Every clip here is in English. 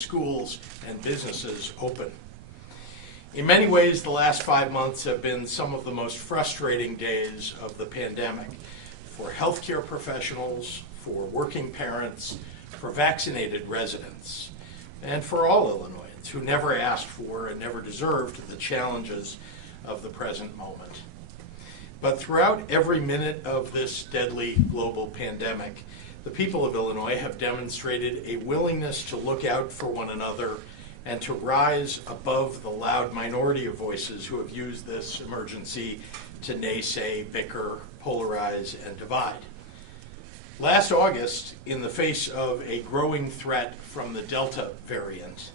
schools and businesses open. In many ways, the last 5 months have been some of the most frustrating days of the pandemic for healthcare professionals, for working parents, for vaccinated residents, and for all Illinoisans who never asked for and never deserved the challenges of the present moment. But throughout every minute of this deadly global pandemic, the people of Illinois have demonstrated a willingness to look out for one another and to rise above the loud minority of voices who have used this emergency to naysay, bicker, polarize, and divide. Last August, in the face of a growing threat from the Delta variant,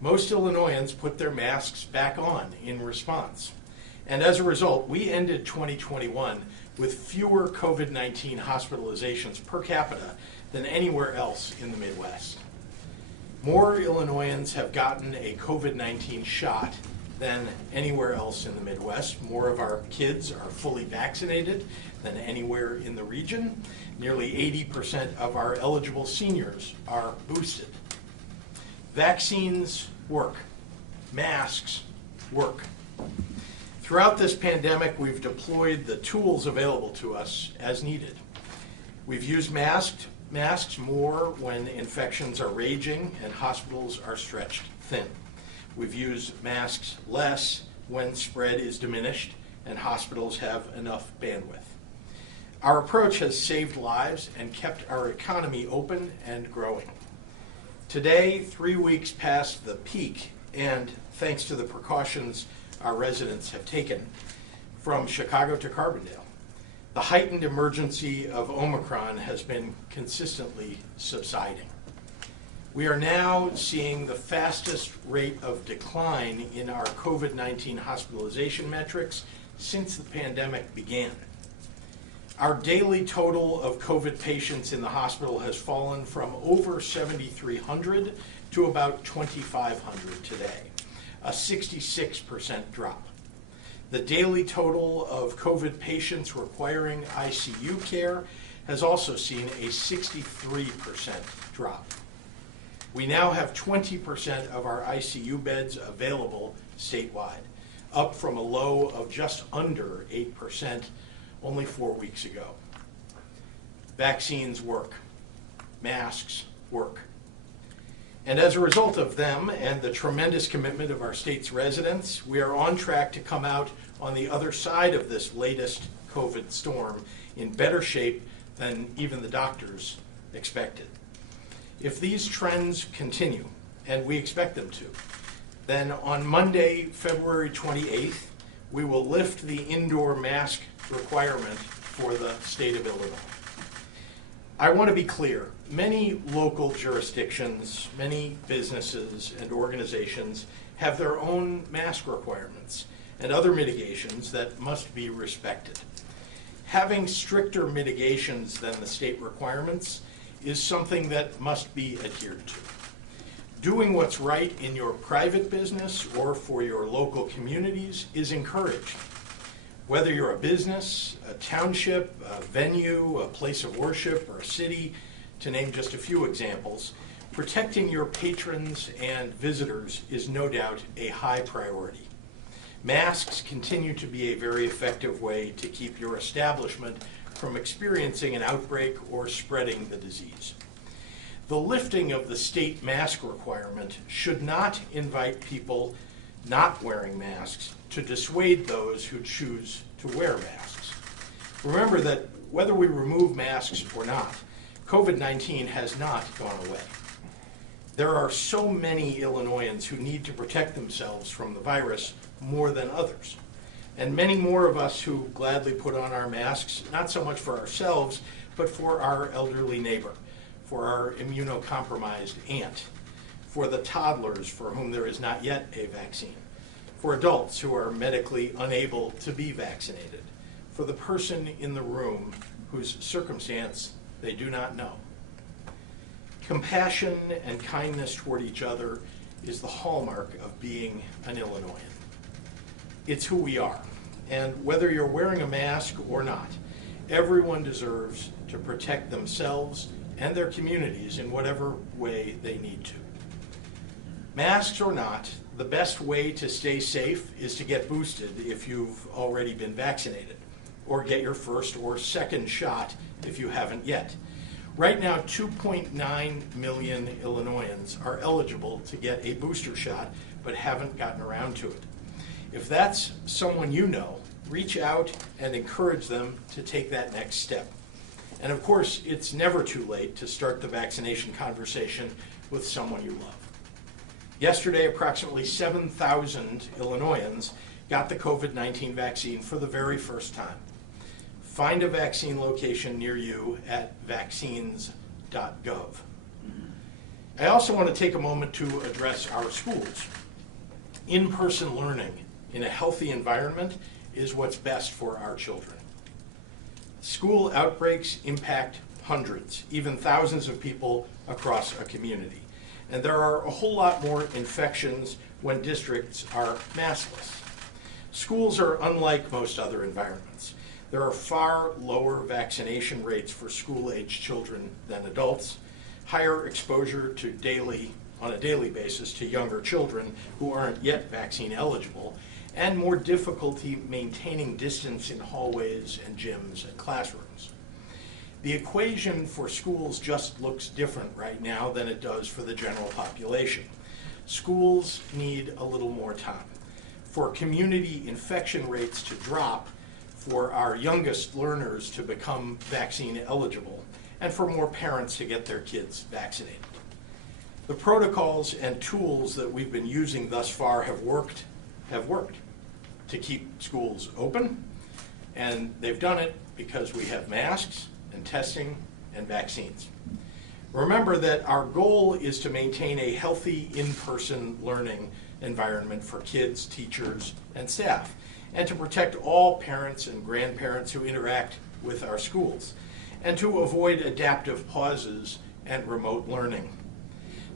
most Illinoisans put their masks back on in response. And as a result, we ended 2021 with fewer COVID-19 hospitalizations per capita than anywhere else in the Midwest. More Illinoisans have gotten a COVID-19 shot than anywhere else in the Midwest. More of our kids are fully vaccinated than anywhere in the region. Nearly 80% of our eligible seniors are boosted. Vaccines work. Masks work. Throughout this pandemic, we've deployed the tools available to us as needed. We've used masks more when infections are raging and hospitals are stretched thin. We've used masks less when spread is diminished and hospitals have enough bandwidth. Our approach has saved lives and kept our economy open and growing. Today, 3 weeks past the peak, and thanks to the precautions our residents have taken, from Chicago to Carbondale, the heightened emergency of Omicron has been consistently subsiding. We are now seeing the fastest rate of decline in our COVID-19 hospitalization metrics since the pandemic began. Our daily total of COVID patients in the hospital has fallen from over 7,300 to about 2,500 today, a 66% drop. The daily total of COVID patients requiring ICU care has also seen a 63% drop. We now have 20% of our ICU beds available statewide, up from a low of just under 8% only 4 weeks ago. Vaccines work. Masks work. And as a result of them and the tremendous commitment of our state's residents, we are on track to come out on the other side of this latest COVID storm in better shape than even the doctors expected. If these trends continue, and we expect them to, then on Monday, February 28th, we will lift the indoor mask requirement for the state of Illinois. I want to be clear. Many local jurisdictions, many businesses and organizations have their own mask requirements and other mitigations that must be respected. Having stricter mitigations than the state requirements is something that must be adhered to. Doing what's right in your private business or for your local communities is encouraged. Whether you're a business, a township, a venue, a place of worship, or a city, to name just a few examples, protecting your patrons and visitors is no doubt a high priority. Masks continue to be a very effective way to keep your establishment from experiencing an outbreak or spreading the disease. The lifting of the state mask requirement should not invite people not wearing masks to dissuade those who choose to wear masks. Remember that whether we remove masks or not, COVID-19 has not gone away. There are so many Illinoisans who need to protect themselves from the virus more than others, and many more of us who gladly put on our masks, not so much for ourselves, but for our elderly neighbor, for our immunocompromised aunt, for the toddlers for whom there is not yet a vaccine, for adults who are medically unable to be vaccinated, for the person in the room whose circumstance they do not know. Compassion and kindness toward each other is the hallmark of being an Illinoisan. It's who we are, and whether you're wearing a mask or not, everyone deserves to protect themselves and their communities in whatever way they need to. Masks or not, the best way to stay safe is to get boosted if you've already been vaccinated, or get your first or second shot if you haven't yet. Right now, 2.9 million Illinoisans are eligible to get a booster shot, but haven't gotten around to it. If that's someone you know, reach out and encourage them to take that next step. And of course, it's never too late to start the vaccination conversation with someone you love. Yesterday, approximately 7,000 Illinoisans got the COVID-19 vaccine for the very first time. Find a vaccine location near you at vaccines.gov. I also want to take a moment to address our schools. In-person learning in a healthy environment is what's best for our children. School outbreaks impact hundreds, even thousands of people across a community. And there are a whole lot more infections when districts are maskless. Schools are unlike most other environments. There are far lower vaccination rates for school-age children than adults, higher exposure to on a daily basis to younger children who aren't yet vaccine eligible, and more difficulty maintaining distance in hallways and gyms and classrooms. The equation for schools just looks different right now than it does for the general population. Schools need a little more time for community infection rates to drop, for our youngest learners to become vaccine eligible, and for more parents to get their kids vaccinated. The protocols and tools that we've been using thus far have worked to keep schools open, and they've done it because we have masks and testing and vaccines. Remember that our goal is to maintain a healthy in-person learning environment for kids, teachers, and staff, and to protect all parents and grandparents who interact with our schools, and to avoid adaptive pauses and remote learning.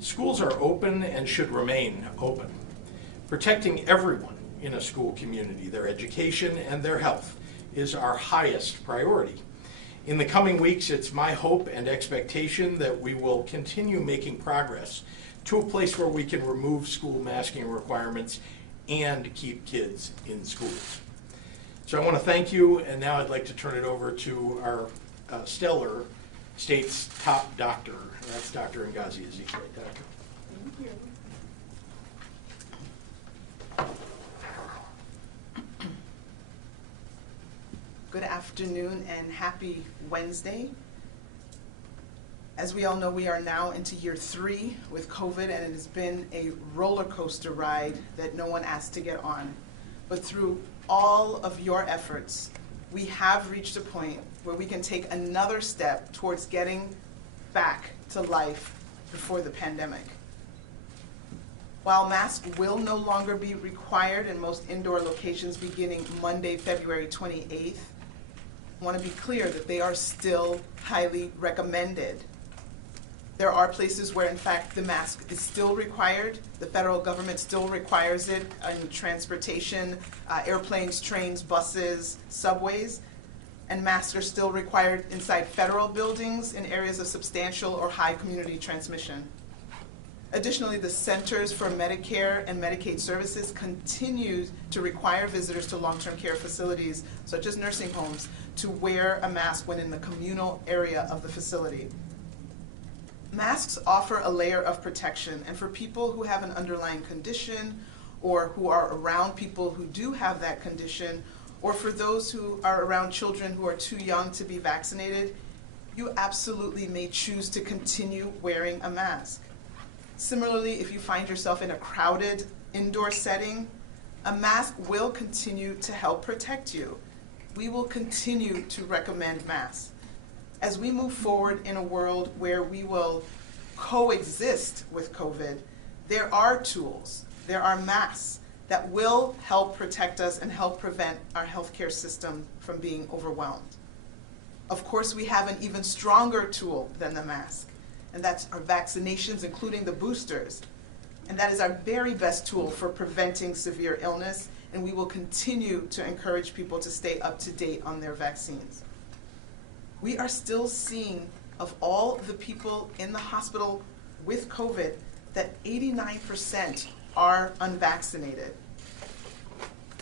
Schools are open and should remain open. Protecting everyone in a school community, their education and their health, is our highest priority. In the coming weeks, it's my hope and expectation that we will continue making progress to a place where we can remove school masking requirements and keep kids in schools. So I want to thank you, and now I'd like to turn it over to our stellar state's top doctor. That's Dr. Ngozi Ezike. Doctor. Thank you. Good afternoon and happy Wednesday. As we all know, we are now into year 3 with COVID, and it has been a roller coaster ride that no one asked to get on. But through all of your efforts, we have reached a point where we can take another step towards getting back to life before the pandemic. While masks will no longer be required in most indoor locations beginning Monday, February 28th, I want to be clear that they are still highly recommended. There are places where, in fact, the mask is still required. The federal government still requires it in transportation, airplanes, trains, buses, subways, and masks are still required inside federal buildings in areas of substantial or high community transmission. Additionally, the Centers for Medicare and Medicaid Services continue to require visitors to long-term care facilities, such as nursing homes, to wear a mask when in the communal area of the facility. Masks offer a layer of protection, and for people who have an underlying condition or who are around people who do have that condition, or for those who are around children who are too young to be vaccinated, you absolutely may choose to continue wearing a mask. Similarly, if you find yourself in a crowded indoor setting, a mask will continue to help protect you. We will continue to recommend masks. As we move forward in a world where we will coexist with COVID, there are tools, there are masks that will help protect us and help prevent our healthcare system from being overwhelmed. Of course, we have an even stronger tool than the mask, and that's our vaccinations, including the boosters. And that is our very best tool for preventing severe illness, and we will continue to encourage people to stay up to date on their vaccines. We are still seeing, of all the people in the hospital with COVID, that 89% are unvaccinated.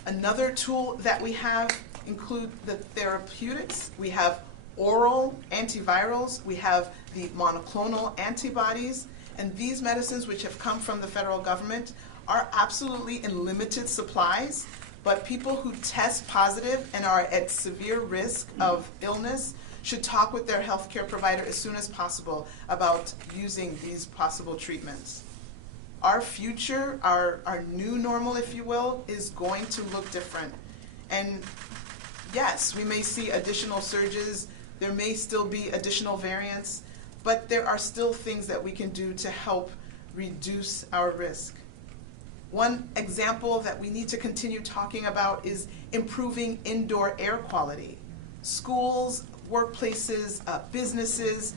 Another tool that we have include the therapeutics. We have oral antivirals, we have the monoclonal antibodies, and these medicines, which have come from the federal government, are absolutely in limited supplies, but people who test positive and are at severe risk of illness should talk with their healthcare provider as soon as possible about using these possible treatments. Our future, our new normal, if you will, is going to look different. And yes, we may see additional surges, there may still be additional variants, but there are still things that we can do to help reduce our risk. One example that we need to continue talking about is improving indoor air quality. Schools, workplaces, businesses,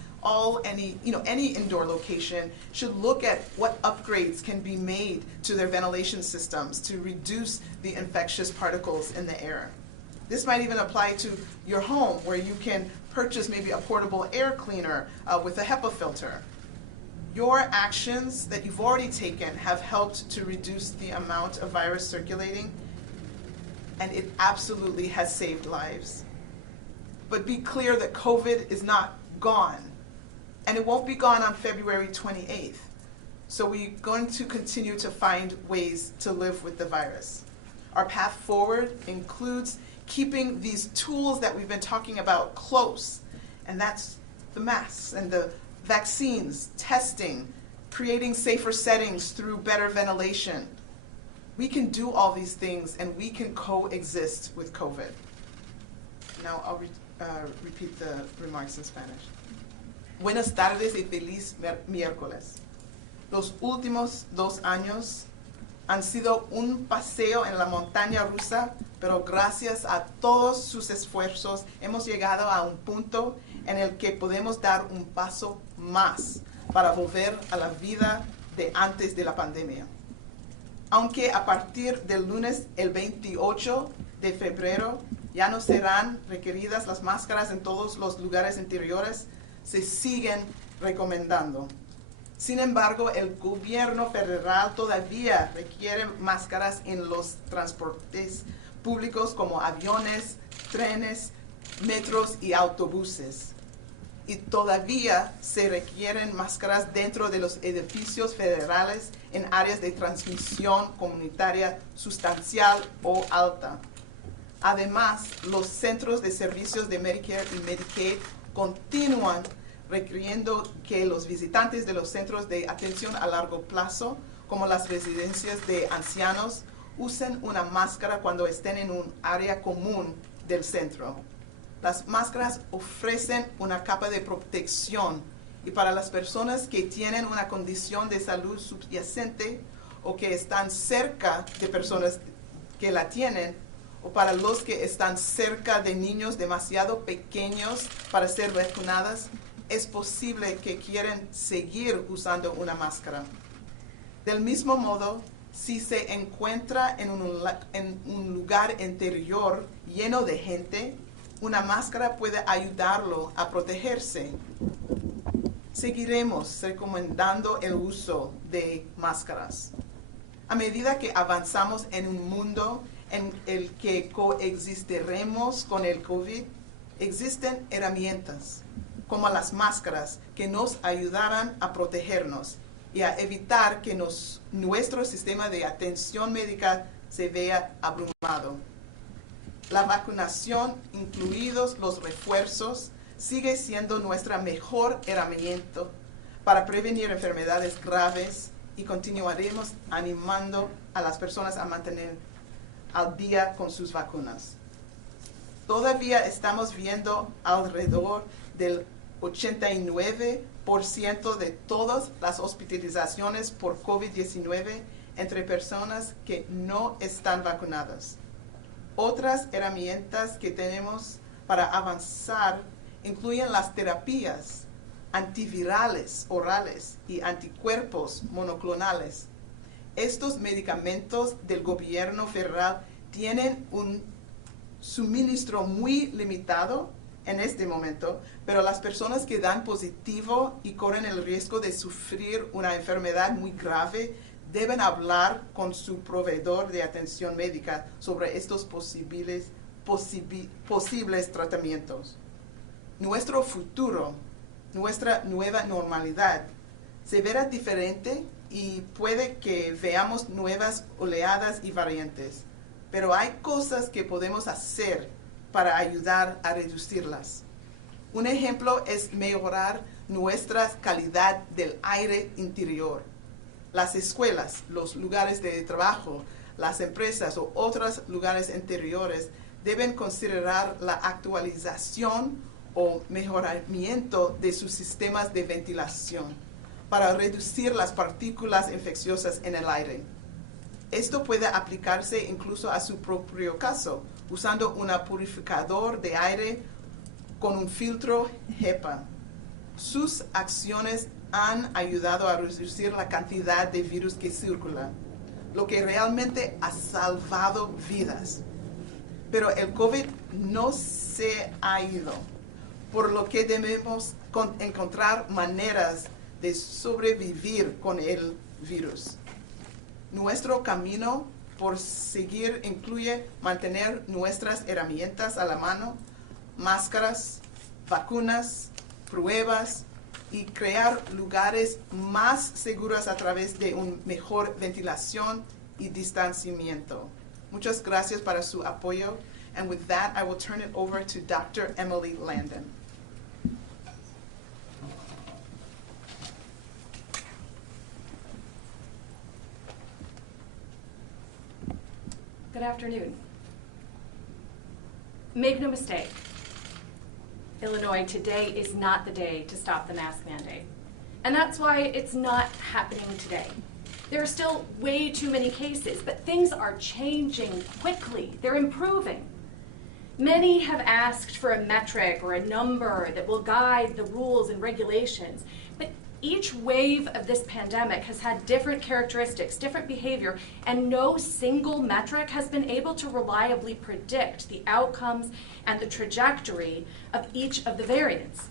any indoor location should look at what upgrades can be made to their ventilation systems to reduce the infectious particles in the air. This might even apply to your home, where you can purchase maybe a portable air cleaner with a HEPA filter. Your actions that you've already taken have helped to reduce the amount of virus circulating, and it absolutely has saved lives. But be clear that COVID is not gone, and it won't be gone on February 28th. So we're going to continue to find ways to live with the virus. Our path forward includes keeping these tools that we've been talking about close, and that's the masks and the vaccines, testing, creating safer settings through better ventilation. We can do all these things, and we can coexist with COVID. Now I'll repeat the remarks in Spanish. Buenas tardes y feliz miércoles. Los últimos 2 años han sido un paseo en la montaña rusa, pero gracias a todos sus esfuerzos hemos llegado a un punto en el que podemos dar un paso más para volver a la vida de antes de la pandemia. Aunque a partir del lunes el 28 de febrero ya no serán requeridas las máscaras en todos los lugares interiores, se siguen recomendando. Sin embargo, el gobierno federal todavía requiere máscaras en los transportes públicos como aviones, trenes, metros y autobuses. Y todavía se requieren máscaras dentro de los edificios federales en áreas de transmisión comunitaria sustancial o alta. Además, los centros de servicios de Medicare y Medicaid continúan requiriendo que los visitantes de los centros de atención a largo plazo, como las residencias de ancianos, usen una máscara cuando estén en un área común del centro. Las máscaras ofrecen una capa de protección, y para las personas que tienen una condición de salud subyacente o que están cerca de personas que la tienen, o para los que están cerca de niños demasiado pequeños para ser vacunadas, es posible que quieran seguir usando una máscara. Del mismo modo, si se encuentra en un lugar interior lleno de gente, una máscara puede ayudarlo a protegerse. Seguiremos recomendando el uso de máscaras. A medida que avanzamos en un mundo en el que coexistiremos con el COVID, existen herramientas como las máscaras que nos ayudarán a protegernos y a evitar que nuestro sistema de atención médica se vea abrumado. La vacunación, incluidos los refuerzos, sigue siendo nuestra mejor herramienta para prevenir enfermedades graves, y continuaremos animando a las personas a mantener al día con sus vacunas. Todavía estamos viendo alrededor del 89% de todas las hospitalizaciones por COVID-19 entre personas que no están vacunadas. Otras herramientas que tenemos para avanzar incluyen las terapias antivirales orales y anticuerpos monoclonales. Estos medicamentos del gobierno federal tienen un suministro muy limitado, en este momento, pero las personas que dan positivo y corren el riesgo de sufrir una enfermedad muy grave deben hablar con su proveedor de atención médica sobre estos posibles tratamientos. Nuestro futuro, nuestra nueva normalidad, se verá diferente y puede que veamos nuevas oleadas y variantes, pero hay cosas que podemos hacer para ayudar a reducirlas. Un ejemplo es mejorar nuestra calidad del aire interior. Las escuelas, los lugares de trabajo, las empresas o otros lugares interiores deben considerar la actualización o mejoramiento de sus sistemas de ventilación para reducir las partículas infecciosas en el aire. Esto puede aplicarse incluso a su propio caso, usando un purificador de aire con un filtro HEPA. Sus acciones han ayudado a reducir la cantidad de virus que circula, lo que realmente ha salvado vidas. Pero el COVID no se ha ido, por lo que debemos encontrar maneras de sobrevivir con el virus. Nuestro camino por seguir incluye mantener nuestras herramientas a la mano, máscaras, vacunas, pruebas y crear lugares más seguros a través de una mejor ventilación y distanciamiento. Muchas gracias para su apoyo. And with that, I will turn it over to Dr. Emily Landon. Good afternoon. Make no mistake, Illinois, today is not the day to stop the mask mandate. And that's why it's not happening today. There are still way too many cases, but things are changing quickly. They're improving. Many have asked for a metric or a number that will guide the rules and regulations, but each wave of this pandemic has had different characteristics, different behavior, and no single metric has been able to reliably predict the outcomes and the trajectory of each of the variants.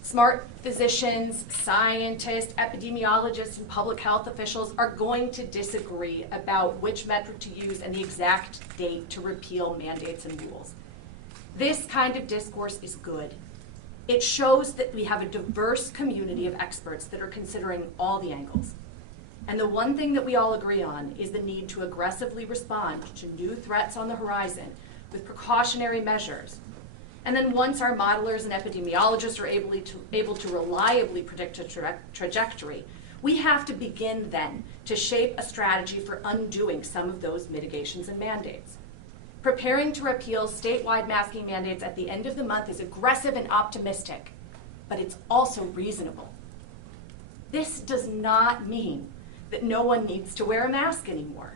Smart physicians, scientists, epidemiologists, and public health officials are going to disagree about which metric to use and the exact date to repeal mandates and rules. This kind of discourse is good. It shows that we have a diverse community of experts that are considering all the angles. And the one thing that we all agree on is the need to aggressively respond to new threats on the horizon with precautionary measures. And then once our modelers and epidemiologists are able to reliably predict a trajectory, we have to begin then to shape a strategy for undoing some of those mitigations and mandates. Preparing to repeal statewide masking mandates at the end of the month is aggressive and optimistic, but it's also reasonable. This does not mean that no one needs to wear a mask anymore.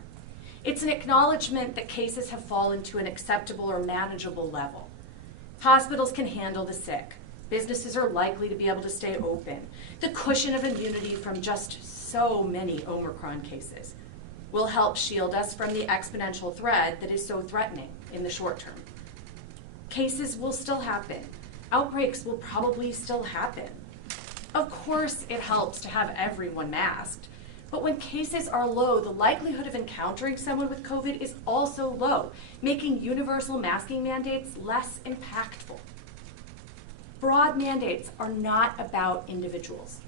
It's an acknowledgement that cases have fallen to an acceptable or manageable level. Hospitals can handle the sick. Businesses are likely to be able to stay open. The cushion of immunity from just so many Omicron cases will help shield us from the exponential threat that is so threatening in the short term. Cases will still happen. Outbreaks will probably still happen. Of course, it helps to have everyone masked, but when cases are low, the likelihood of encountering someone with COVID is also low, making universal masking mandates less impactful. Broad mandates are not about individuals.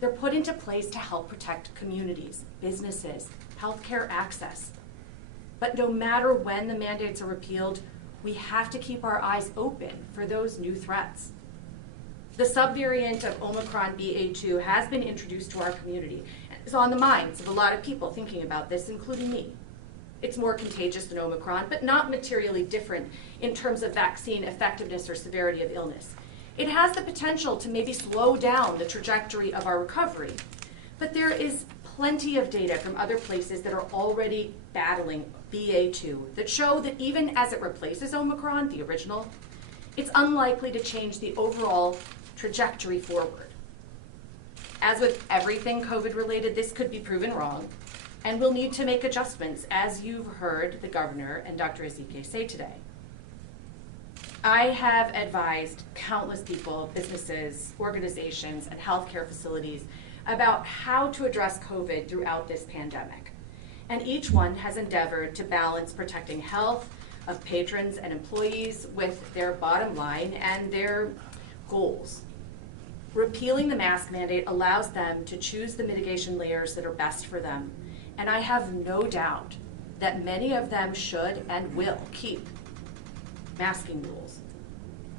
They're put into place to help protect communities, businesses, healthcare access. But no matter when the mandates are repealed, we have to keep our eyes open for those new threats. The subvariant of Omicron BA.2 has been introduced to our community and is on the minds of a lot of people thinking about this, including me. It's more contagious than Omicron, but not materially different in terms of vaccine effectiveness or severity of illness. It has the potential to maybe slow down the trajectory of our recovery, but there is plenty of data from other places that are already battling BA.2 that show that even as it replaces Omicron, the original, it's unlikely to change the overall trajectory forward. As with everything COVID-related, this could be proven wrong, and we'll need to make adjustments, as you've heard the governor and Dr. Ezike say today. I have advised countless people, businesses, organizations, and healthcare facilities about how to address COVID throughout this pandemic. And each one has endeavored to balance protecting health of patrons and employees with their bottom line and their goals. Repealing the mask mandate allows them to choose the mitigation layers that are best for them. And I have no doubt that many of them should and will keep masking rules.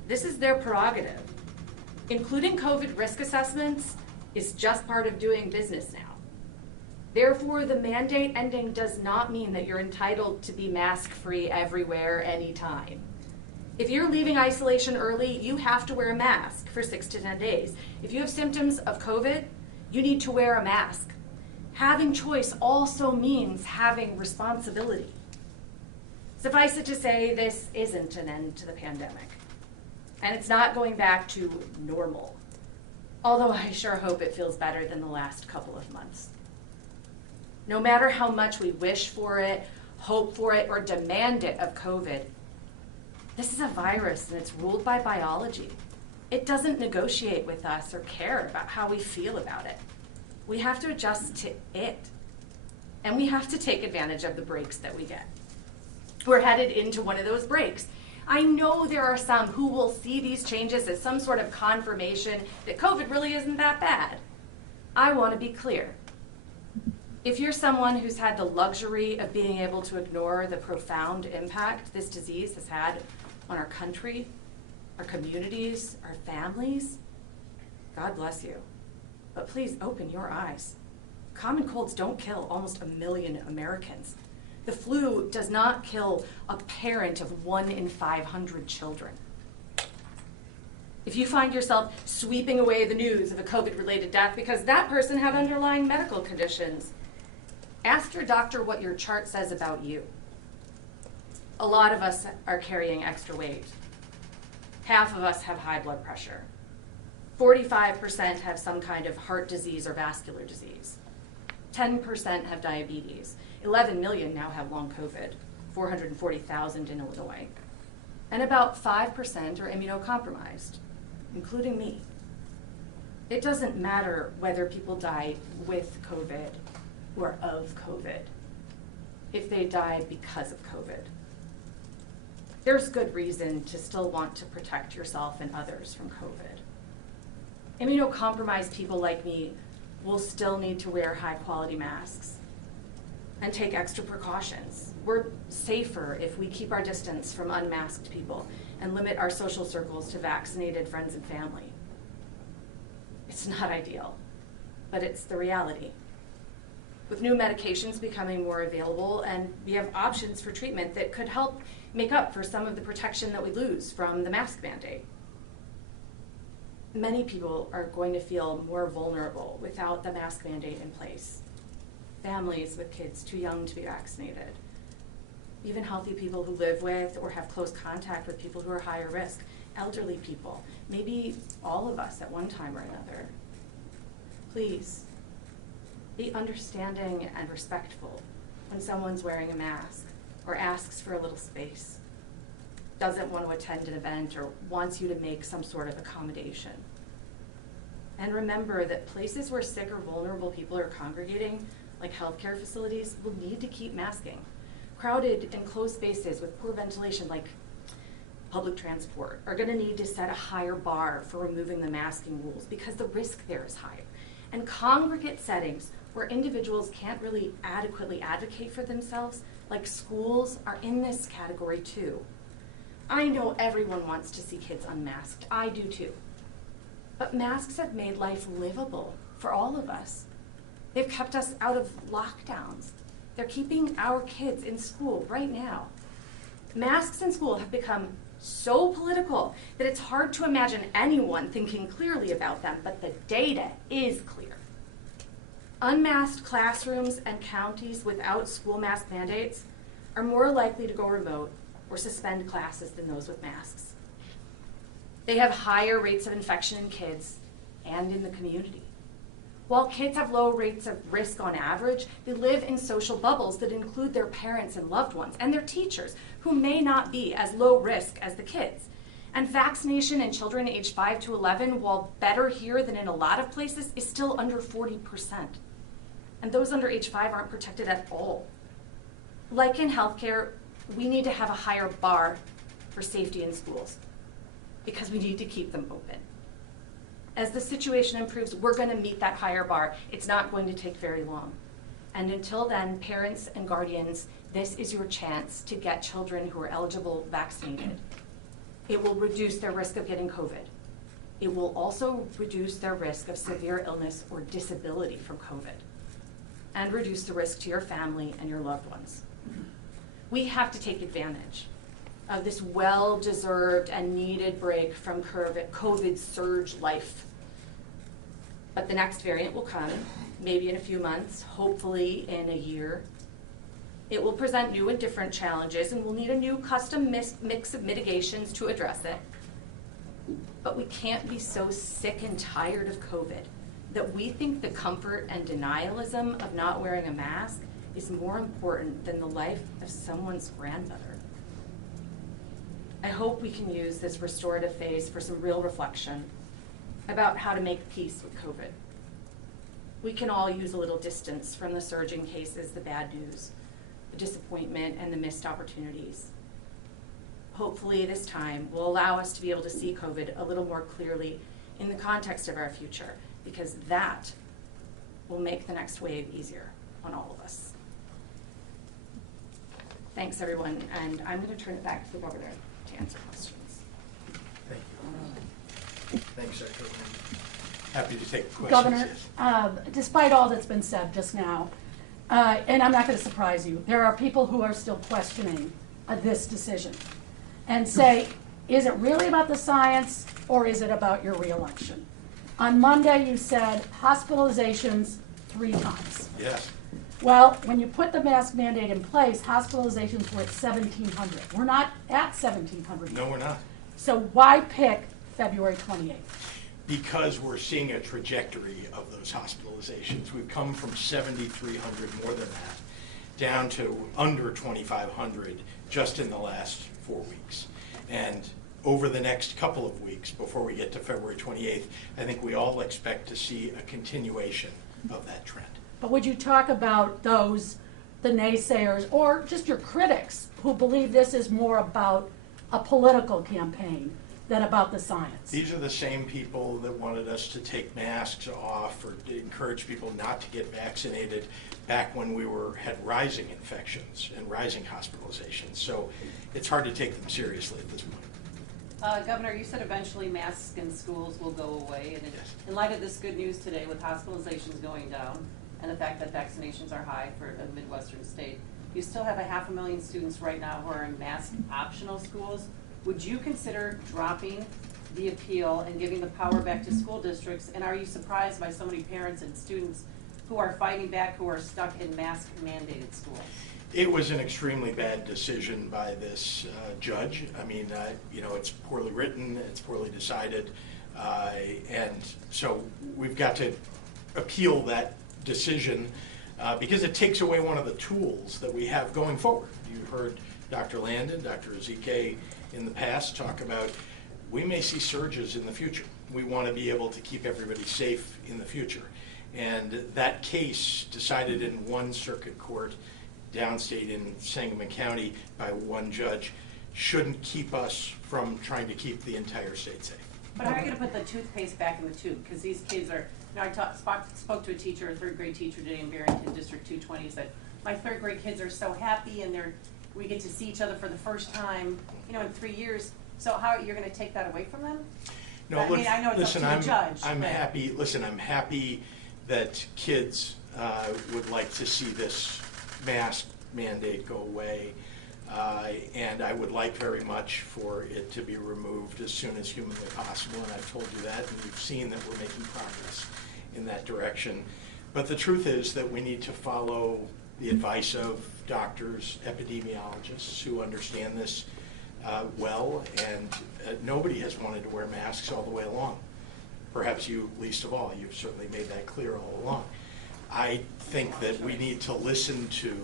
This is their prerogative. Including COVID risk assessments is just part of doing business now. Therefore, the mandate ending does not mean that you're entitled to be mask-free everywhere, anytime. If you're leaving isolation early, you have to wear a mask for 6 to 10 days. If you have symptoms of COVID, you need to wear a mask. Having choice also means having responsibility. Suffice it to say, this isn't an end to the pandemic. And it's not going back to normal. Although I sure hope it feels better than the last couple of months. No matter how much we wish for it, hope for it, or demand it of COVID, this is a virus and it's ruled by biology. It doesn't negotiate with us or care about how we feel about it. We have to adjust to it. And we have to take advantage of the breaks that we get. We're headed into one of those breaks. I know there are some who will see these changes as some sort of confirmation that COVID really isn't that bad. I want to be clear. If you're someone who's had the luxury of being able to ignore the profound impact this disease has had on our country, our communities, our families, God bless you. But please open your eyes. Common colds don't kill almost 1 million Americans. The flu does not kill a parent of 1 in 500 children. If you find yourself sweeping away the news of a COVID-related death because that person had underlying medical conditions, ask your doctor what your chart says about you. A lot of us are carrying extra weight. Half of us have high blood pressure. 45% have some kind of heart disease or vascular disease. 10% have diabetes. 11 million now have long COVID, 440,000 in Illinois. And about 5% are immunocompromised, including me. It doesn't matter whether people die with COVID or of COVID, if they die because of COVID. There's good reason to still want to protect yourself and others from COVID. Immunocompromised people like me will still need to wear high-quality masks and take extra precautions. We're safer if we keep our distance from unmasked people and limit our social circles to vaccinated friends and family. It's not ideal, but it's the reality. With new medications becoming more available, and we have options for treatment that could help make up for some of the protection that we lose from the mask mandate. Many people are going to feel more vulnerable without the mask mandate in place. Families with kids too young to be vaccinated. Even healthy people who live with or have close contact with people who are higher risk. Elderly people, maybe all of us at one time or another. Please, be understanding and respectful when someone's wearing a mask or asks for a little space, doesn't want to attend an event, or wants you to make some sort of accommodation. And remember that places where sick or vulnerable people are congregating, like healthcare facilities, will need to keep masking. Crowded and closed spaces with poor ventilation, like public transport, are going to need to set a higher bar for removing the masking rules because the risk there is higher. And congregate settings where individuals can't really adequately advocate for themselves, like schools, are in this category too. I know everyone wants to see kids unmasked. I do too. But masks have made life livable for all of us. They've kept us out of lockdowns. They're keeping our kids in school right now. Masks in school have become so political that it's hard to imagine anyone thinking clearly about them, but the data is clear. Unmasked classrooms and counties without school mask mandates are more likely to go remote or suspend classes than those with masks. They have higher rates of infection in kids and in the community. While kids have low rates of risk on average, they live in social bubbles that include their parents and loved ones and their teachers, who may not be as low risk as the kids. And vaccination in children aged 5 to 11, while better here than in a lot of places, is still under 40%. And those under age 5 aren't protected at all. Like in healthcare, we need to have a higher bar for safety in schools because we need to keep them open. As the situation improves, we're going to meet that higher bar. It's not going to take very long. And until then, parents and guardians, this is your chance to get children who are eligible vaccinated. It will reduce their risk of getting COVID. It will also reduce their risk of severe illness or disability from COVID, and reduce the risk to your family and your loved ones. We have to take advantage of this well-deserved and needed break from COVID surge life. But the next variant will come, maybe in a few months, hopefully in a year. It will present new and different challenges, and we'll need a new custom mix of mitigations to address it. But we can't be so sick and tired of COVID that we think the comfort and denialism of not wearing a mask is more important than the life of someone's grandmother. I hope we can use this restorative phase for some real reflection about how to make peace with COVID. We can all use a little distance from the surging cases, the bad news, the disappointment, and the missed opportunities. Hopefully this time will allow us to be able to see COVID a little more clearly in the context of our future, because that will make the next wave easier on all of us. Thanks, everyone, and I'm going to turn it back to the governor to answer questions. Thank you. Thanks, Dr. Lynn. Happy to take questions. Governor, Yes. despite all that's been said just now, and I'm not going to surprise you, there are people who are still questioning this decision and say, is it really about the science or is it about your reelection? On Monday, you said hospitalizations 3 times. Yes. Well, when you put the mask mandate in place, hospitalizations were at 1,700. We're not at 1,700. No, we're not. So why pick February 28th? Because we're seeing a trajectory of those hospitalizations. We've come from 7,300, more than that, down to under 2,500 just in the last 4 weeks. And over the next couple of weeks, before we get to February 28th, I think we all expect to see a continuation of that trend. But would you talk about those, the naysayers, or just your critics who believe this is more about a political campaign than about the science? These are the same people that wanted us to take masks off or to encourage people not to get vaccinated back when we had rising infections and rising hospitalizations. So it's hard to take them seriously at this point. Governor, you said eventually masks in schools will go away, and Yes. in light of this good news today with hospitalizations going down and the fact that vaccinations are high for a Midwestern state, you still have 500,000 students right now who are in mask optional schools. Would you consider dropping the appeal and giving the power back to school districts? And are you surprised by so many parents and students who are fighting back, who are stuck in mask mandated schools? It was an extremely bad decision by this judge. I mean, it's poorly written, it's poorly decided, and so we've got to appeal that decision because it takes away one of the tools that we have going forward. You heard Dr. Landon, Dr. Ezike in the past talk about we may see surges in the future. We want to be able to keep everybody safe in the future. And that case decided in one circuit court downstate in Sangamon County by one judge shouldn't keep us from trying to keep the entire state safe. But how are you going to put the toothpaste back in the tube? Because these kids are, I spoke to a teacher, a 3rd grade teacher today in Barrington, District 220, said, my 3rd grade kids are so happy and we get to see each other for the first time, in 3 years. So how you're going to take that away from them? No, I mean, I know it's up to the judge. I'm happy. Listen, I'm happy that kids would like to see this mask mandate go away, and I would like very much for it to be removed as soon as humanly possible. And I've told you that, and you've seen that we're making progress in that direction. But the truth is that we need to follow the advice of doctors, epidemiologists who understand this well, and nobody has wanted to wear masks all the way along. Perhaps you least of all. You've certainly made that clear all along. I think that we need to listen to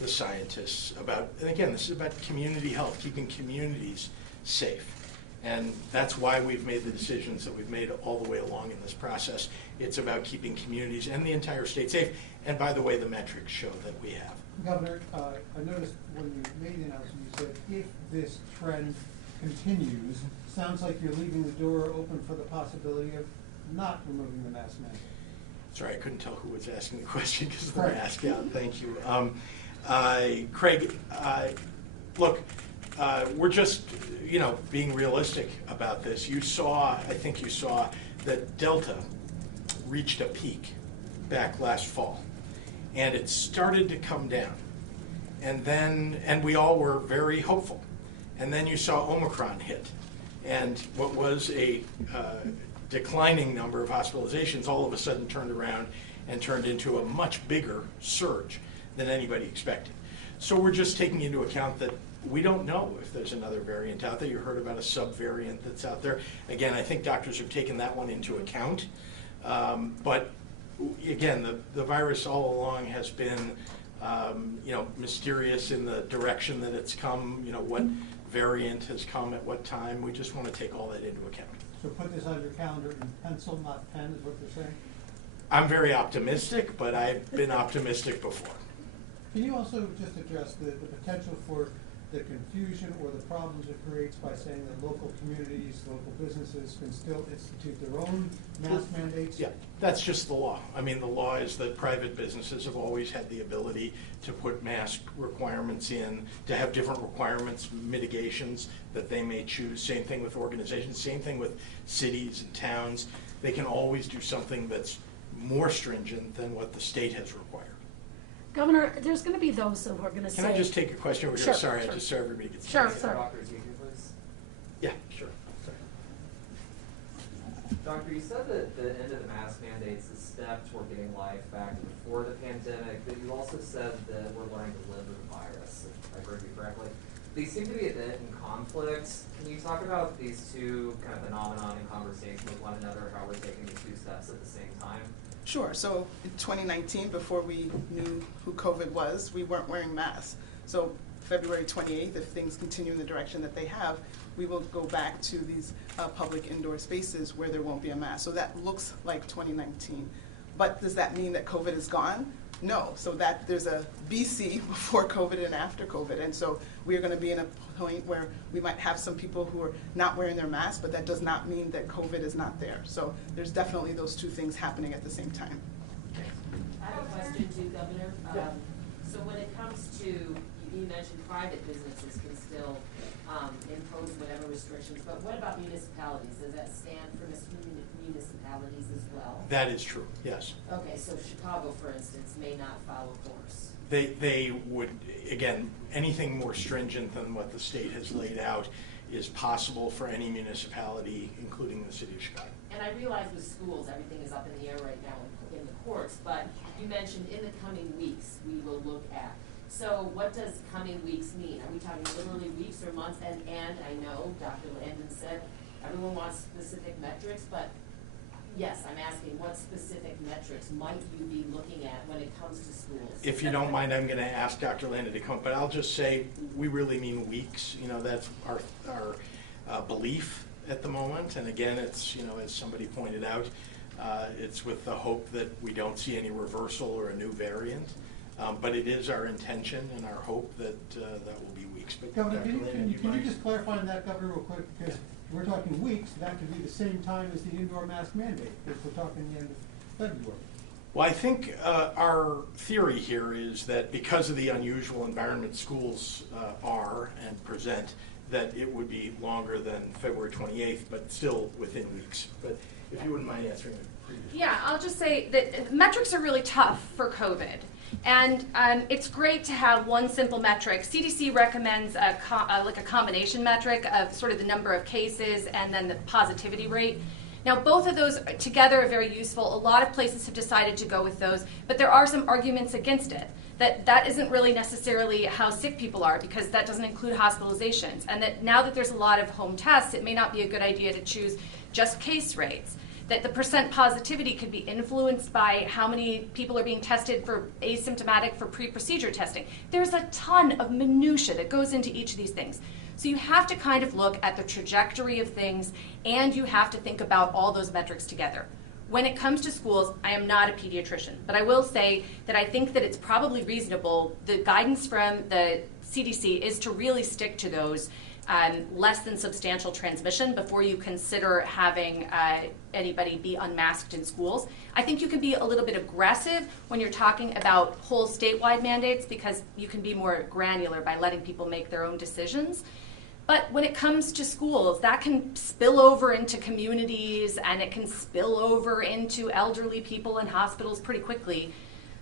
the scientists about, and again, this is about community health, keeping communities safe. And that's why we've made the decisions that we've made all the way along in this process. It's about keeping communities and the entire state safe. And by the way, the metrics show that we have. Governor, I noticed when you made the announcement, you said if this trend continues, sounds like you're leaving the door open for the possibility of not removing the mask mandate. Sorry, I couldn't tell who was asking the question because of the Right. mask. Yeah, thank you. Craig, look, we're just, being realistic about this. I think you saw that Delta reached a peak back last fall, and it started to come down. And we all were very hopeful. And then you saw Omicron hit, and what was a declining number of hospitalizations all of a sudden turned around and turned into a much bigger surge than anybody expected. So we're just taking into account that we don't know if there's another variant out there. You heard about a subvariant that's out there. Again, I think doctors have taken that one into account. But again, the virus all along has been, mysterious in the direction that it's come, what variant has come at what time. We just want to take all that into account. So put this on your calendar in pencil, not pen, is what you're saying? I'm very optimistic, but I've been optimistic before. Can you also just address the potential for the confusion or the problems it creates by saying that local communities, local businesses can still institute their own mask mandates? Yeah, that's just the law. I mean, the law is that private businesses have always had the ability to put mask requirements in, to have different requirements, mitigations that they may choose. Same thing with organizations, same thing with cities and towns. They can always do something that's more stringent than what the state has required. Governor, there's going to be those who are going to say. Can I just take a question over here? Sure, Sorry, sure. so everybody gets. Sure, to sir. Dr. J.B, please. Yeah, sure. Sorry. Doctor, you said that the end of the mask mandates is a step toward getting life back to before the pandemic, but you also said that we're learning to live with the virus, if I heard you correctly. These seem to be a bit in conflict. Can you talk about these two kind of phenomenon in conversation with one another, how we're taking these two steps at the same time? Sure. So in 2019, before we knew who COVID was, we weren't wearing masks. So February 28th, if things continue in the direction that they have, we will go back to these public indoor spaces where there won't be a mask. So that looks like 2019. But does that mean that COVID is gone? No. So that there's a BC before COVID and after COVID. And so we're going to be in a point where we might have some people who are not wearing their masks, but that does not mean that COVID is not there. So there's definitely those two things happening at the same time. I have a question too, Governor. So when it comes to, you mentioned private businesses can still impose whatever restrictions, but what about municipalities? Does that stand for municipalities as well? That is true, yes. Okay, so Chicago, for instance, may not follow course. They would, again, anything more stringent than what the state has laid out is possible for any municipality, including the city of Chicago. And I realize with schools, everything is up in the air right now in the courts, but you mentioned in the coming weeks, we will look at. So what does coming weeks mean? Are we talking literally weeks or months? And I know Dr. Landon said everyone wants specific metrics, but yes, I'm asking what specific metrics might you be looking at when it comes to schools? If you don't mind, I'm going to ask Dr. Landon to come up, but I'll just say we really mean weeks. That's our belief at the moment. And again, it's, as somebody pointed out, it's with the hope that we don't see any reversal or a new variant. But it is our intention and our hope that that will be weeks. But Governor, Dr. Landon, can you just clarify on that, Governor, real quick? Because we're talking weeks, that could be the same time as the indoor mask mandate, if we're talking the end of February. Well, I think our theory here is that because of the unusual environment schools are and present, that it would be longer than February 28th, but still within weeks. But if you wouldn't mind answering the previous question. Yeah, I'll just say that metrics are really tough for COVID. And it's great to have one simple metric. CDC recommends a combination metric of sort of the number of cases and then the positivity rate. Now, both of those together are very useful. A lot of places have decided to go with those, but there are some arguments against it. That isn't really necessarily how sick people are, because that doesn't include hospitalizations. And that now that there's a lot of home tests, it may not be a good idea to choose just case rates. that the percent positivity could be influenced by how many people are being tested for asymptomatic for pre-procedure testing. There's a ton of minutia that goes into each of these things. So you have to kind of look at the trajectory of things, and you have to think about all those metrics together. When it comes to schools, I am not a pediatrician, but I will say that I think that it's probably reasonable. The guidance from the CDC is to really stick to those less than substantial transmission before you consider having anybody be unmasked in schools. I think you can be a little bit aggressive when you're talking about whole statewide mandates because you can be more granular by letting people make their own decisions. But when it comes to schools, that can spill over into communities and it can spill over into elderly people in hospitals pretty quickly.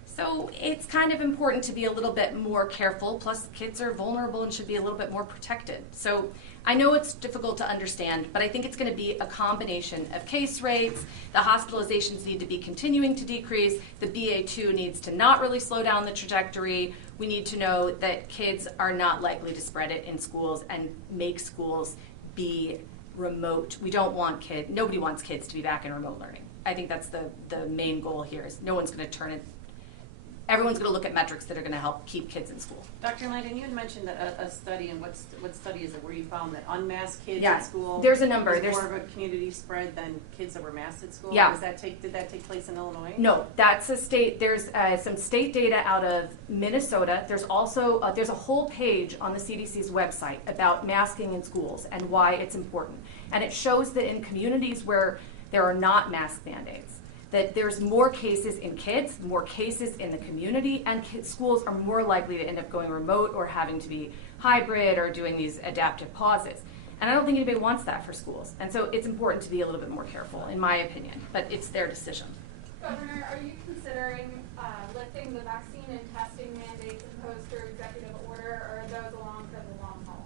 So it's kind of important to be a little bit more careful, plus kids are vulnerable and should be a little bit more protected. So I know it's difficult to understand, but I think it's going to be a combination of case rates, the hospitalizations need to be continuing to decrease, the BA2 needs to not really slow down the trajectory, we need to know that kids are not likely to spread it in schools and make schools be remote. We don't want nobody wants kids to be back in remote learning. I think that's the main goal here is no one's going to turn it. Everyone's going to look at metrics that are going to help keep kids in school. Dr. Langdon, you had mentioned a study, and what study is it, where you found that unmasked kids Yeah, at school there's a number. was There's more of a community spread than kids that were masked at school? Yeah. Did that take place in Illinois? No, that's a state. There's some state data out of Minnesota. There's also there's a whole page on the CDC's website about masking in schools and why it's important. And it shows that in communities where there are not mask mandates, that there's more cases in kids, more cases in the community, and schools are more likely to end up going remote or having to be hybrid or doing these adaptive pauses. And I don't think anybody wants that for schools. And so it's important to be a little bit more careful, in my opinion, but it's their decision. Governor, are you considering lifting the vaccine and testing mandates imposed through executive order, or are those along for the long haul?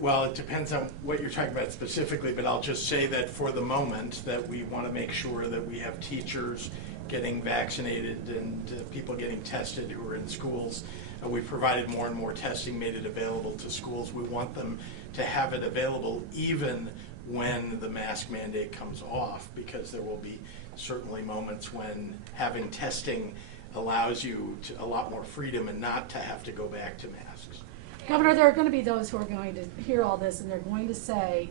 Well, it depends on what you're talking about specifically, but I'll just say that for the moment that we want to make sure that we have teachers getting vaccinated and people getting tested who are in schools. We've provided more and more testing, made it available to schools. We want them to have it available even when the mask mandate comes off, because there will be certainly moments when having testing allows you to a lot more freedom and not to have to go back to masks. Governor, there are going to be those who are going to hear all this and they're going to say,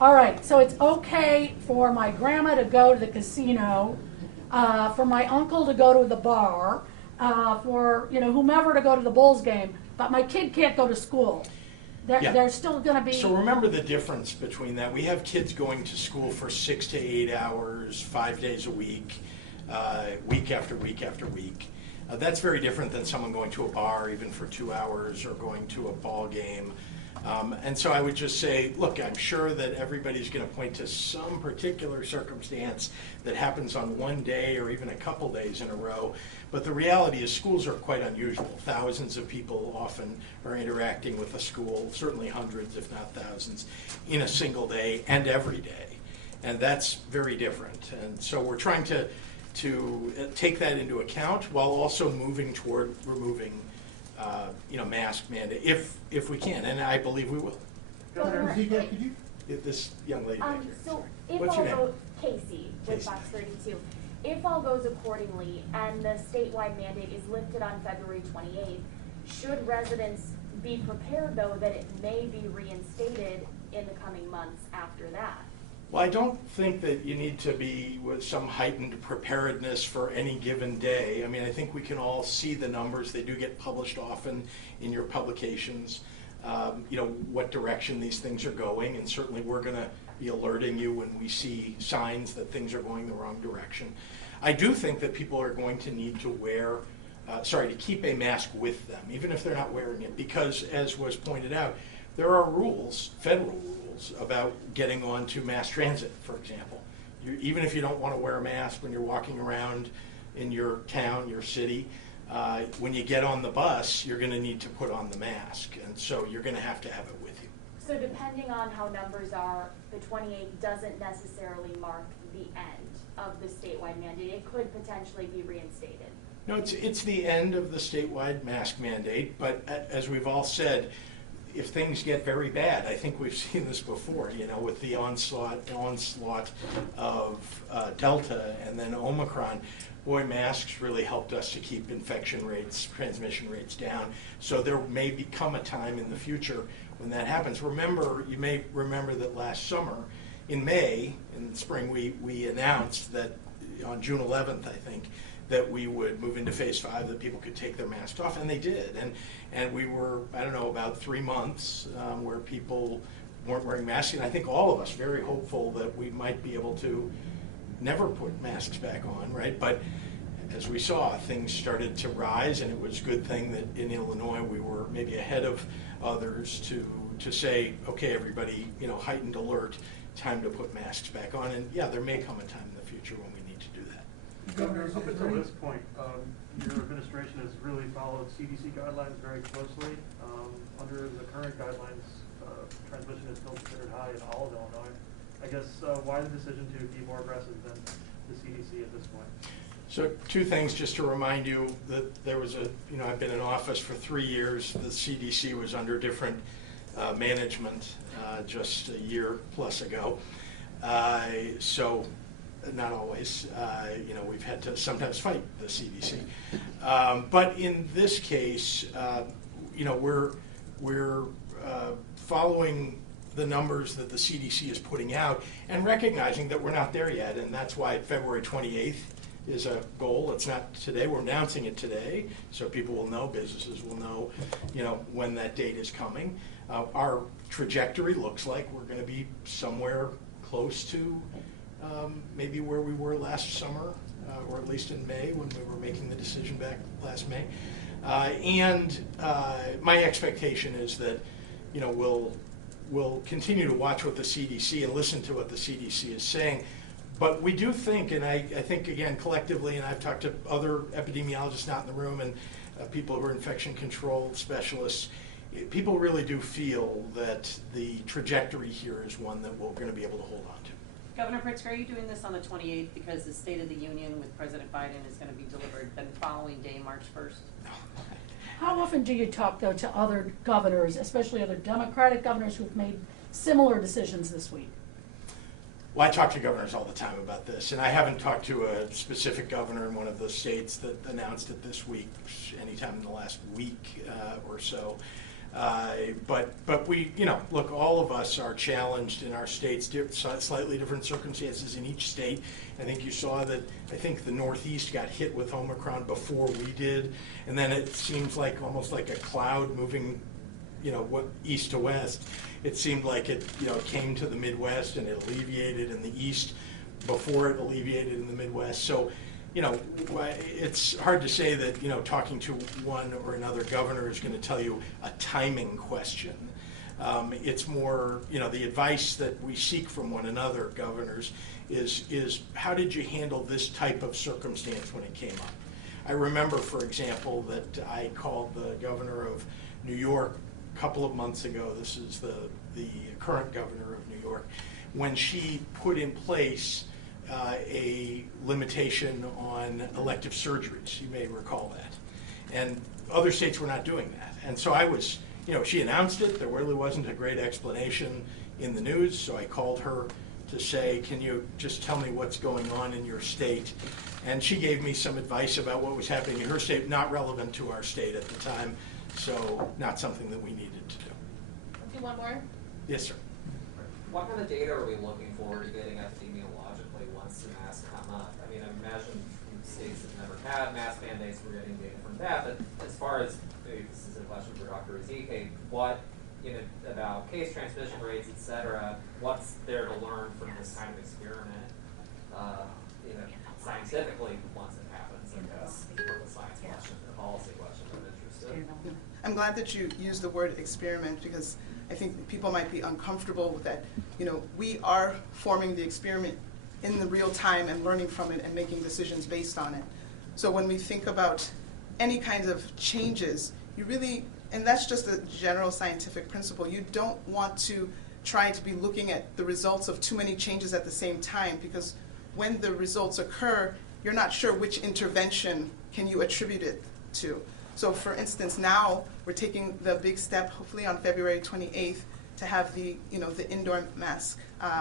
all right, so it's okay for my grandma to go to the casino, for my uncle to go to the bar, for whomever to go to the Bulls game, but my kid can't go to school. There's still going to be... So remember the difference between that. We have kids going to school for 6 to 8 hours, 5 days a week, week after week after week. That's very different than someone going to a bar even for 2 hours or going to a ball game. And so I would just say, look, I'm sure that everybody's going to point to some particular circumstance that happens on one day or even a couple days in a row. But the reality is schools are quite unusual. Thousands of people often are interacting with a school, certainly hundreds if not thousands, in a single day and every day. And that's very different. And so we're trying to take that into account while also moving toward removing mask mandate if we can, and I believe we will. Governor, could you? This young lady back here. So sorry. if What's your all name? Casey with Casey. Box 32, if all goes accordingly and the statewide mandate is lifted on February 28th, should residents be prepared though that it may be reinstated in the coming months after that? Well, I don't think that you need to be with some heightened preparedness for any given day. I mean, I think we can all see the numbers. They do get published often in your publications, what direction these things are going. And certainly we're going to be alerting you when we see signs that things are going the wrong direction. I do think that people are going to need to to keep a mask with them, even if they're not wearing it, because as was pointed out, there are rules, federal rules, about getting onto mass transit, for example. Even if you don't want to wear a mask when you're walking around in your town, your city, when you get on the bus, you're going to need to put on the mask, and so you're going to have it with you. So depending on how numbers are, the 28th doesn't necessarily mark the end of the statewide mandate. It could potentially be reinstated. No, it's the end of the statewide mask mandate, but as we've all said, if things get very bad, I think we've seen this before, with the onslaught of Delta and then Omicron. Boy, masks really helped us to keep infection rates, transmission rates down. So there may become a time in the future when that happens. You may remember that last summer, in May, in the spring, we announced that on June 11th, I think, that we would move into phase 5, that people could take their masks off, and they did. And we were, about 3 months where people weren't wearing masks, and I think all of us very hopeful that we might be able to never put masks back on, right? But as we saw, things started to rise, and it was a good thing that in Illinois we were maybe ahead of others to say, okay, everybody, heightened alert, time to put masks back on. And yeah, there may come a time in the future when we need to do that. Governor, up until this point, your administration has really followed CDC guidelines very closely. Under the current guidelines, transmission is still considered high in all of Illinois. I guess why the decision to be more aggressive than the CDC at this point? So 2 things just to remind you that there was I've been in office for 3 years. The CDC was under different management just a year plus ago. So not always, we've had to sometimes fight the CDC. But in this case, we're following the numbers that the CDC is putting out and recognizing that we're not there yet, and that's why February 28th is a goal. It's not today. We're announcing it today, so people will know, businesses will know, when that date is coming. Our trajectory looks like we're going to be somewhere close to maybe where we were last summer, or at least in May when we were making the decision back last May. And my expectation is that, we'll continue to watch what the CDC and listen to what the CDC is saying. But we do think, and I think, again, collectively, and I've talked to other epidemiologists not in the room and people who are infection control specialists, people really do feel that the trajectory here is one that we're going to be able to hold on to. Governor Pritzker, are you doing this on the 28th because the State of the Union with President Biden is going to be delivered the following day, March 1st? How often do you talk, though, to other governors, especially other Democratic governors who've made similar decisions this week? Well, I talk to governors all the time about this, and I haven't talked to a specific governor in one of the states that announced it this week, anytime in the last week or so. But we, look, all of us are challenged in our states, slightly different circumstances in each state. I think you saw that, I think the Northeast got hit with Omicron before we did, and then it seems like almost like a cloud moving, east to west. It seemed like it, came to the Midwest and it alleviated in the East before it alleviated in the Midwest. So, it's hard to say that, talking to one or another governor is going to tell you a timing question. It's more, the advice that we seek from one another, governors, is how did you handle this type of circumstance when it came up? I remember, for example, that I called the governor of New York a couple of months ago. This is the current governor of New York, when she put in place a limitation on elective surgeries. You may recall that. And other states were not doing that. And so I was, she announced it. There really wasn't a great explanation in the news. So I called her to say, can you just tell me what's going on in your state? And she gave me some advice about what was happening in her state, not relevant to our state at the time. So not something that we needed to do. Do one more. Yes, sir. What kind of data are we looking forward to getting epidemiologically once the masks come up? I mean, I imagine states that never had mask mandates, we're getting data from that. But as far as, maybe this is a question for Dr. Ezike, what, about case transmission rates, et cetera, what's there to learn from this kind of experiment, scientifically once it happens, I guess, for the science question, the policy question, I'm interested. I'm glad that you used the word experiment, because I think people might be uncomfortable with that. We are forming the experiment in the real time and learning from it and making decisions based on it. So when we think about any kinds of changes, you really, and that's just a general scientific principle, you don't want to try to be looking at the results of too many changes at the same time, because when the results occur, you're not sure which intervention can you attribute it to. So for instance, now we're taking the big step, hopefully on February 28th, to have the, the indoor mask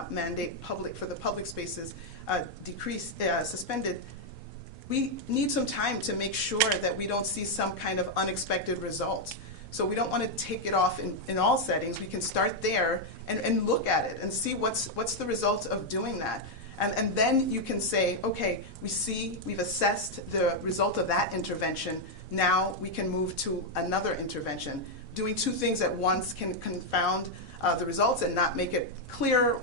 mandate for the public spaces suspended. We need some time to make sure that we don't see some kind of unexpected result. So we don't want to take it off in all settings. We can start there and look at it and see what's the result of doing that. And then you can say, okay, we've assessed the result of that intervention. Now we can move to another intervention. Doing two things at once can confound the results and not make it clear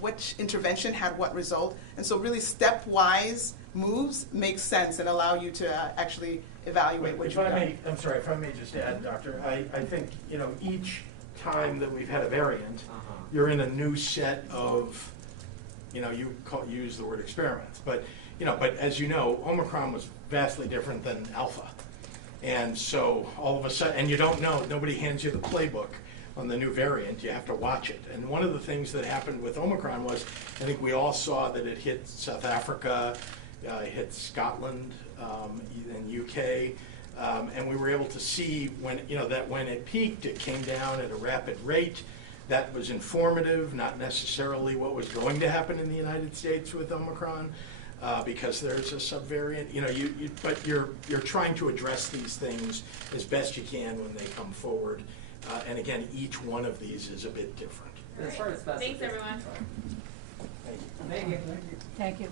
which intervention had what result. And so really stepwise moves make sense and allow you to actually evaluate what you've done. I'm sorry, if I may just add, Doctor, I think, each time that we've had a variant, you're in a new set of, use the word experiments, but as you know, Omicron was vastly different than Alpha. And so all of a sudden, and you don't know, nobody hands you the playbook on the new variant, you have to watch it. And one of the things that happened with Omicron was, I think we all saw that it hit South Africa, hit Scotland, and UK, and we were able to see when it peaked, it came down at a rapid rate. That was informative, not necessarily what was going to happen in the United States with Omicron, because there's a subvariant. But you're trying to address these things as best you can when they come forward. And again, each one of these is a bit different. As far as Thanks, everyone. Thank you. Thank you.